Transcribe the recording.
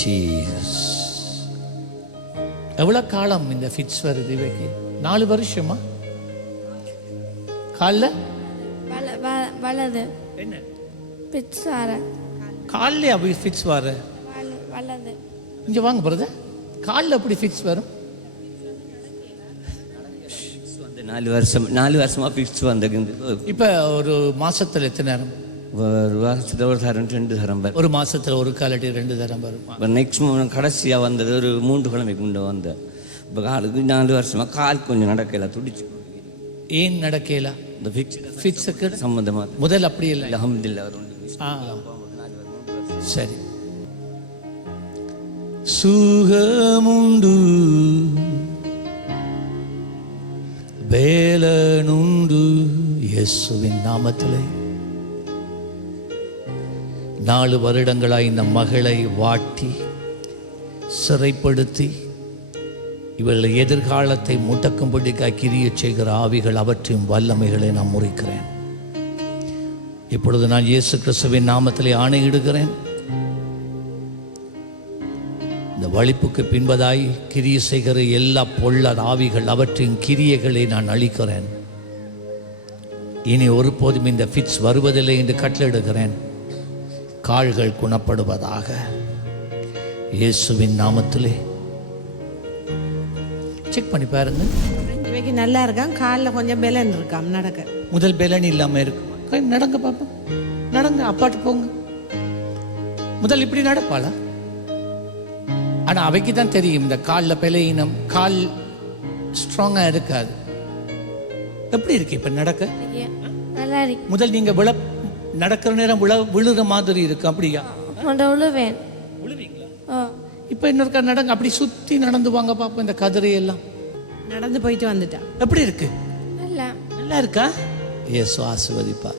Jesus எவ்வளோ காலம் இந்த ஃபிட்ஸ் வருது இவைக்கு நாலு வருஷமா? காலில்? வல வ- வலது என்ன? பிச்சார காலில் அப்படி ஃபிட்ஸ் வர? வல வலது இங்கே வாங்க பிரதர் காலில் அப்படி ஃபிட்ஸ் வரும்? வந்து நாலு வருஷம் நாலு வருஷமா ஃபிக்ஸ் வந்தது இப்போ ஒரு மாசத்துல எத்தனை நேரம்? வருஷத்துல ஒரு தரம் ரெண்டு தரம் வரும். ஒரு மாசத்துல ஒரு காலடி ரெண்டு தரம் வருமா. இப்போ நெக்ஸ்ட் கடைசியாக வந்தது ஒரு மூன்று கிழமைக்கு முன்னே வந்தேன் இப்போ காலுக்கு நாலு வருஷமா கால் கொஞ்சம் நடக்கல துடிச்சு. ஏன் நடக்கல? இந்த ஃபிக்ஸ் ஃபிட்ஸுக்கு சம்மந்தமாக முதல் அப்படி இல்லை. அஹமதுல்லா ஆ. சரி. சுகமுண்டு வேலனுண்டு இயேசுவின் நாமத்திலே. நாலு வருடங்களாக இந்த மகளை வாட்டி சிறைப்படுத்தி இவள் எதிர்காலத்தை முடக்கும்படிக்காய் கிரிய செய்கிற ஆவிகள் அவற்றின் வல்லமைகளை நான் முறிக்கிறேன். இப்பொழுது நான் இயேசு கிறிஸ்துவின் நாமத்திலே ஆணையிடுகிறேன். இந்த வலிப்புக்கு பின்பதாய் கிரிய செய்கிற எல்லா பொல்லர் ஆவிகள் அவற்றின் கிரியைகளை நான் அழிக்கிறேன். இனி ஒருபோதும் இந்த ஃபிட்ஸ் வருவதில்லை என்று கட்டளிடுகிறேன் கால்கள் குணப்படுவதாக இயேசுவின் நாமத்திலே. செக் பண்ணி பாருங்க. நல்லா இருக்கான் காலில் கொஞ்சம் பெலன் இருக்காம் நடக்க. முதல் பெலன் இல்லாம இருக்கு. நடங்க பாப்போம் நடங்க அப்பாட்டு போங்க. முதல் இப்படி நடப்பாளா? ஆனா அவைக்கு தான் தெரியும். இந்த காலில் பெலையினம் கால் ஸ்ட்ராங்கா இருக்காது. எப்படி இருக்கு இப்ப நடக்க? நல்லா இருக்கு. முதல் நீங்க விழ நடக்கிற நேரம் விழ விழுற மாதிரி இருக்கு அப்படியா? விழுவேன் ஓ இப்ப இன்னொருக்கா நடங்க அப்படி சுத்தி நடந்து வாங்க பாப்போம் இந்த கதிரை எல்லாம் நடந்து போயிட்டு வந்துட்டான். எப்படி இருக்கு? நல்லா. நல்லா இருக்கா? இயேசு ஆசிர்வதிப்பா